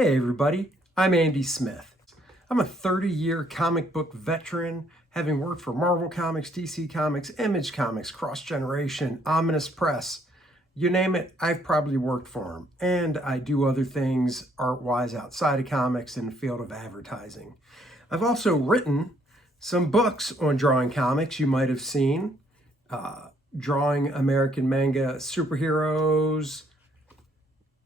Hey everybody, I'm Andy Smith. I'm a 30-year comic book veteran, having worked for Marvel Comics, DC Comics, Image Comics, Cross Generation, Ominous Press. You name it, I've probably worked for them. And I do other things art-wise outside of comics in the field of advertising. I've also written some books on drawing comics you might have seen. Drawing American manga superheroes,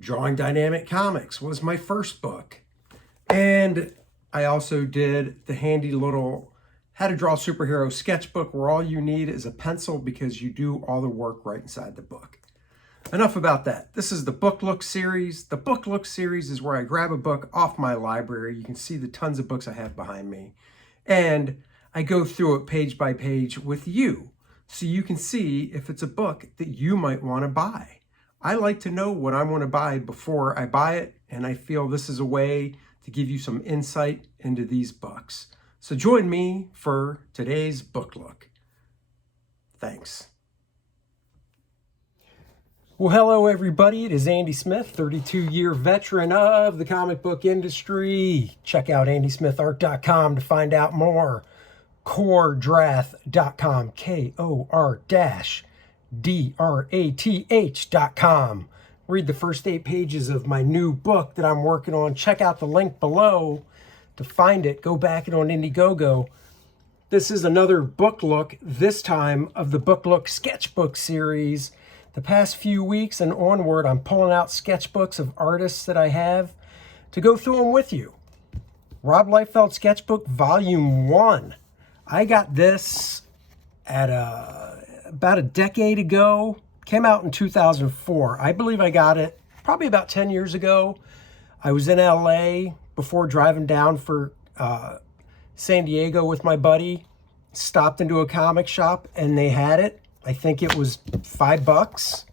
Drawing Dynamic Comics was my first book. And I also did the handy little How to Draw Superhero sketchbook where all you need is a pencil because you do all the work right inside the book. Enough about that. This is the Book Look series. The Book Look series is where I grab a book off my library. You can see the tons of books I have behind me. And I go through it page by page with you so you can see if it's a book that you might want to buy. I like to know what I want to buy before I buy it, and I feel this is a way to give you some insight into these books. So join me for today's book look. Thanks. Well, hello everybody. It is Andy Smith, 32-year veteran of the comic book industry. Check out andysmithart.com to find out more. Kor-Drath.com, Kor-Drath.com. Read the first 8 pages of my new book that I'm working on. Check out the link below to find it. Go back it on Indiegogo. This is another book look, this time of the Book Look Sketchbook series. The past few weeks and onward, I'm pulling out sketchbooks of artists that I have to go through them with you. Rob Liefeld Sketchbook Volume 1. I got this at about a decade ago. Came out in 2004. I believe I got it probably about 10 years ago. I was in LA before driving down for San Diego with my buddy. Stopped into a comic shop and they had it. I think it was $5.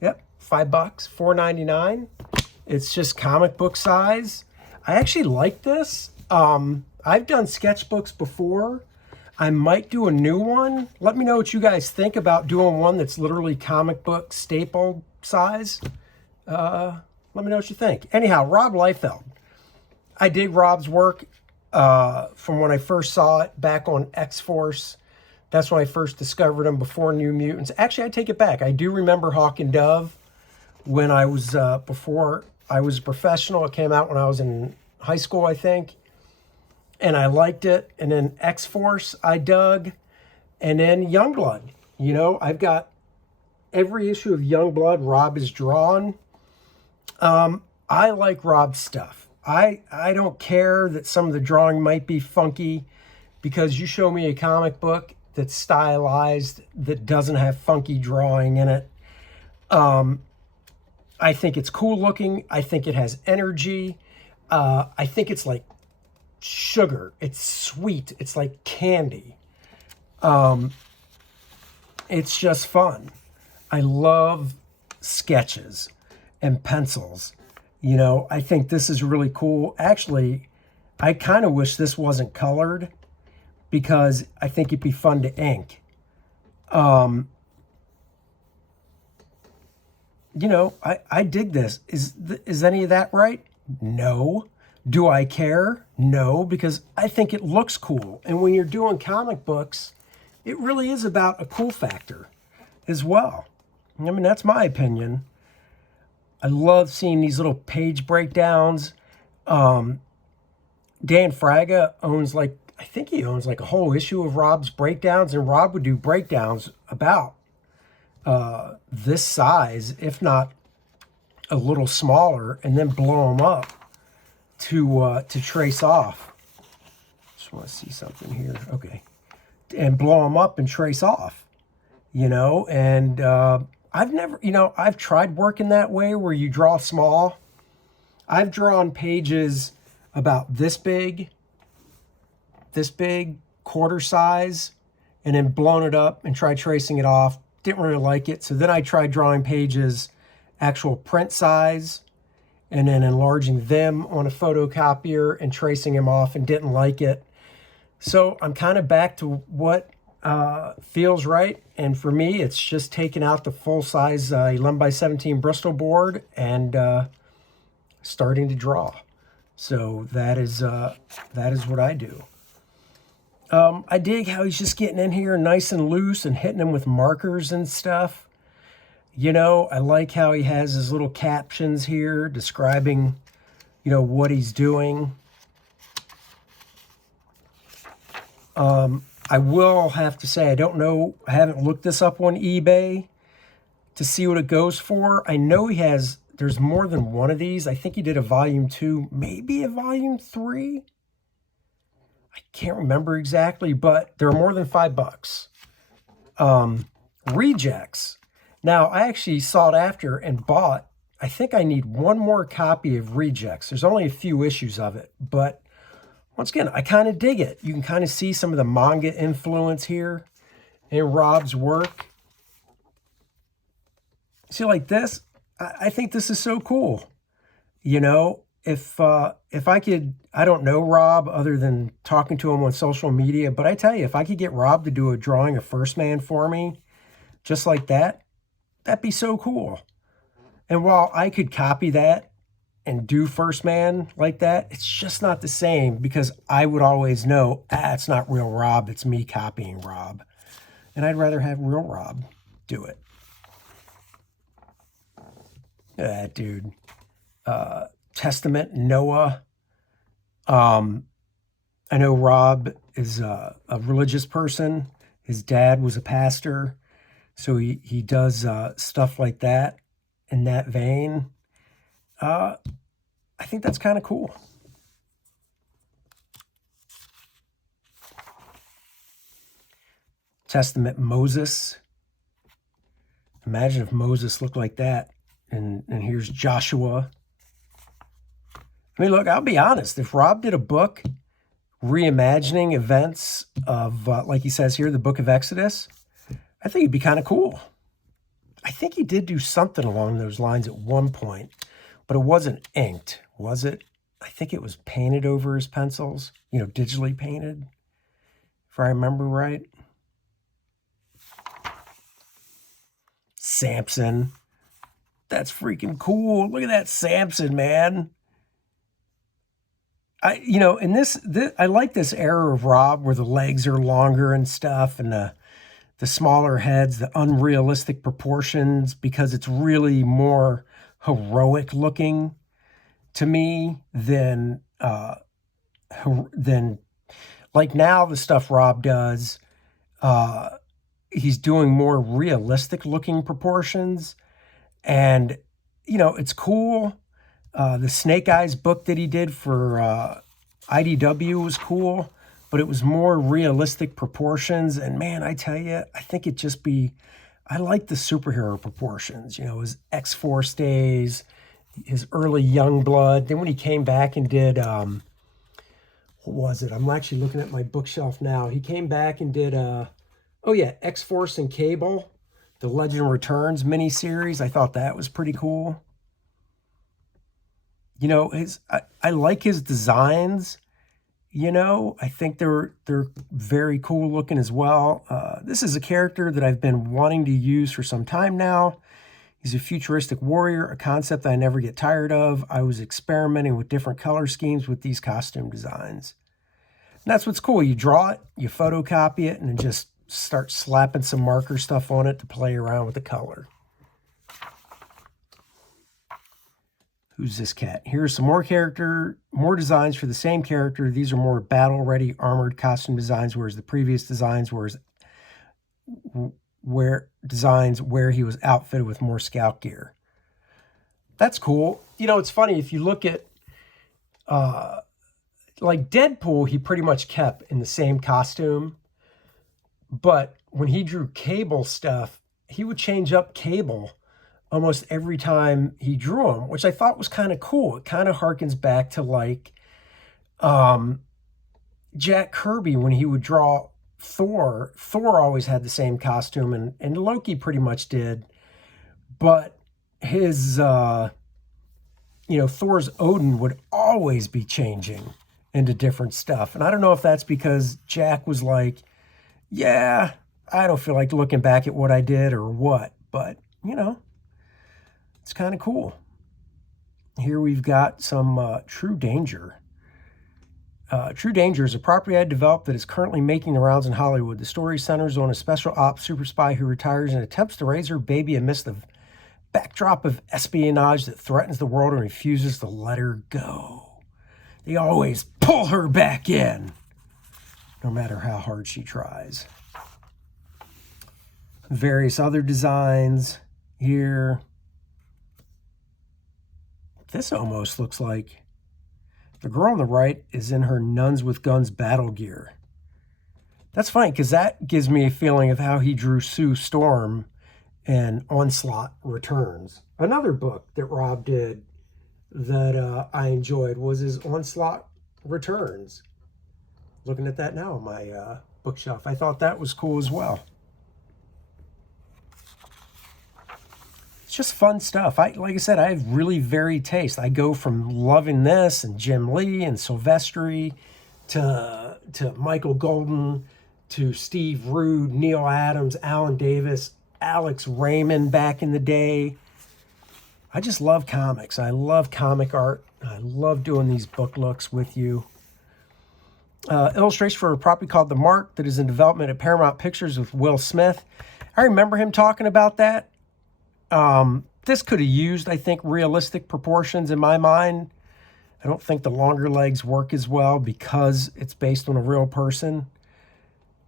Yep, $5, $4.99. It's just comic book size. I actually like this. I've done sketchbooks before. I might do a new one. Let me know what you guys think about doing one that's literally comic book staple size. Let me know what you think. Anyhow, Rob Liefeld. I dig Rob's work from when I first saw it back on X-Force. That's when I first discovered him before New Mutants. Actually, I take it back. I do remember Hawk and Dove when I was, before I was a professional. It came out when I was in high school, I think. And I liked it. And then X-Force I dug. And then Youngblood. You know, I've got every issue of Youngblood Rob is drawn. I like Rob's stuff. I don't care that some of the drawing might be funky, because you show me a comic book that's stylized that doesn't have funky drawing in it. I think it's cool looking. I think it has energy. I think it's like sugar. It's sweet. It's like candy. It's just fun. I love sketches and pencils. You know, I think this is really cool. Actually, I kind of wish this wasn't colored because I think it'd be fun to ink. You know, I dig this. Is any of that right? No. Do I care? No, because I think it looks cool. And when you're doing comic books, it really is about a cool factor as well. I mean, that's my opinion. I love seeing these little page breakdowns. Dan Fraga owns I think he owns like a whole issue of Rob's breakdowns, and Rob would do breakdowns about this size, if not a little smaller, and then blow them up to trace off. Just want to see something here. Okay. And blow them up and trace off, you know, and I've never, you know, I've tried working that way where you draw small. I've drawn pages about this big, quarter size, and then blown it up and tried tracing it off. Didn't really like it. So then I tried drawing pages actual print size and then enlarging them on a photocopier and tracing them off, and didn't like it. So I'm kind of back to what feels right. And for me, it's just taking out the full size 11 by 17 Bristol board and starting to draw. So that is what I do. I dig how he's just getting in here nice and loose and hitting him with markers and stuff. You know, I like how he has his little captions here describing, you know, what he's doing. I will have to say, I don't know, I haven't looked this up on eBay to see what it goes for. I know there's more than one of these. I think he did a volume 2, maybe a volume 3. I can't remember exactly, but they're more than $5. Rejects. Now, I actually sought after and bought, I think I need one more copy of Rejects. There's only a few issues of it, but once again, I kind of dig it. You can kind of see some of the manga influence here in Rob's work. See, like this, I think this is so cool. You know, if I could, I don't know Rob other than talking to him on social media, but I tell you, if I could get Rob to do a drawing of First Man for me, just like that, that'd be so cool. And while I could copy that and do First Man like that, it's just not the same because I would always know, it's not real Rob, it's me copying Rob. And I'd rather have real Rob do it. Look at that dude. Testament, Noah. I know Rob is a religious person. His dad was a pastor. So he does stuff like that in that vein. I think that's kind of cool. Testament, Moses. Imagine if Moses looked like that. And here's Joshua. I mean, look, I'll be honest. If Rob did a book reimagining events of, like he says here, the book of Exodus, I think it'd be kind of cool. I think he did do something along those lines at one point, but it wasn't inked, was it? I think it was painted over his pencils, you know, digitally painted, if I remember right. Samson. That's freaking cool. Look at that Samson, man. You know, in this I like this era of Rob where the legs are longer and stuff and the smaller heads, the unrealistic proportions, because it's really more heroic looking to me than like now the stuff Rob does, he's doing more realistic looking proportions. And, you know, it's cool. The Snake Eyes book that he did for IDW was cool, but it was more realistic proportions. And man, I tell you, I think it just I like the superhero proportions, you know, his X-Force days, his early Youngblood. Then when he came back and did, what was it? I'm actually looking at my bookshelf now. He came back and did, X-Force and Cable, the Legend Returns miniseries. I thought that was pretty cool. You know, I like his designs. You know, I think they're very cool looking as well. This is a character that I've been wanting to use for some time now. He's a futuristic warrior, a concept I never get tired of. I was experimenting with different color schemes with these costume designs. And that's what's cool. You draw it, you photocopy it, and then just start slapping some marker stuff on it to play around with the color. Who's this cat? Here's some more designs for the same character. These are more battle-ready armored costume designs, whereas the previous designs where he was outfitted with more scout gear. That's cool. You know, it's funny, if you look at like Deadpool, he pretty much kept in the same costume. But when he drew Cable stuff, he would change up Cable almost every time he drew him, which I thought was kind of cool. It kind of harkens back to like Jack Kirby when he would draw Thor. Thor always had the same costume, and Loki pretty much did. But his, Thor's Odin would always be changing into different stuff. And I don't know if that's because Jack was like, yeah, I don't feel like looking back at what I did or what, but, you know, it's kind of cool. Here we've got some True Danger. True Danger is a property I developed that is currently making the rounds in Hollywood. The story centers on a special ops super spy who retires and attempts to raise her baby amidst the backdrop of espionage that threatens the world and refuses to let her go. They always pull her back in, no matter how hard she tries. Various other designs here. This almost looks like the girl on the right is in her Nuns with Guns battle gear. That's funny because that gives me a feeling of how he drew Sue Storm in Onslaught Returns. Another book that Rob did that I enjoyed was his Onslaught Returns. Looking at that now on my bookshelf. I thought that was cool as well. It's just fun stuff. Like I said, I have really varied taste. I go from loving this and Jim Lee and Silvestri to Michael Golden to Steve Rude, Neil Adams, Alan Davis, Alex Raymond back in the day. I just love comics. I love comic art. I love doing these book looks with you. Illustration for a property called The Mark that is in development at Paramount Pictures with Will Smith. I remember him talking about that. This could have used, I think, realistic proportions in my mind. I don't think the longer legs work as well because it's based on a real person.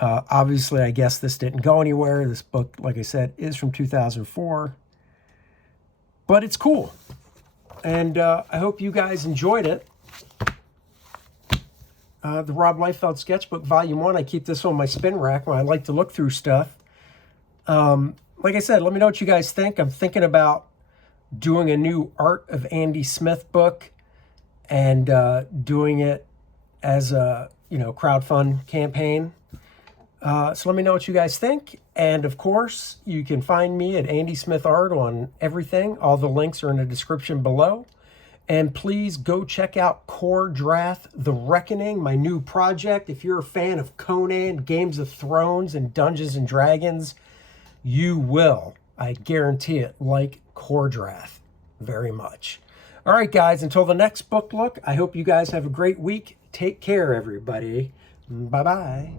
Obviously, I guess this didn't go anywhere. This book, like I said, is from 2004. But it's cool. And I hope you guys enjoyed it. The Rob Liefeld Sketchbook, Volume 1. I keep this on my spin rack when I like to look through stuff. Like I said, let me know what you guys think. I'm thinking about doing a new Art of Andy Smith book and doing it as a, crowdfund campaign. So let me know what you guys think. And of course, you can find me at Andy Smith Art on everything. All the links are in the description below. And please go check out Kor-Drath, The Reckoning, my new project. If you're a fan of Conan, Games of Thrones, and Dungeons and Dragons, you will, I guarantee it, like Kor-Drath very much. All right, guys, until the next book look, I hope you guys have a great week. Take care, everybody. Bye-bye.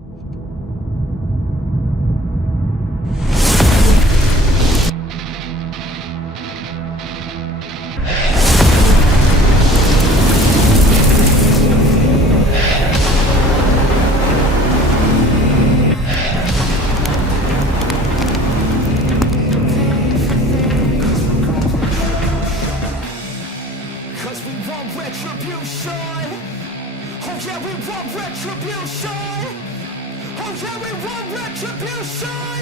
Retribution! Oh yeah, we want retribution!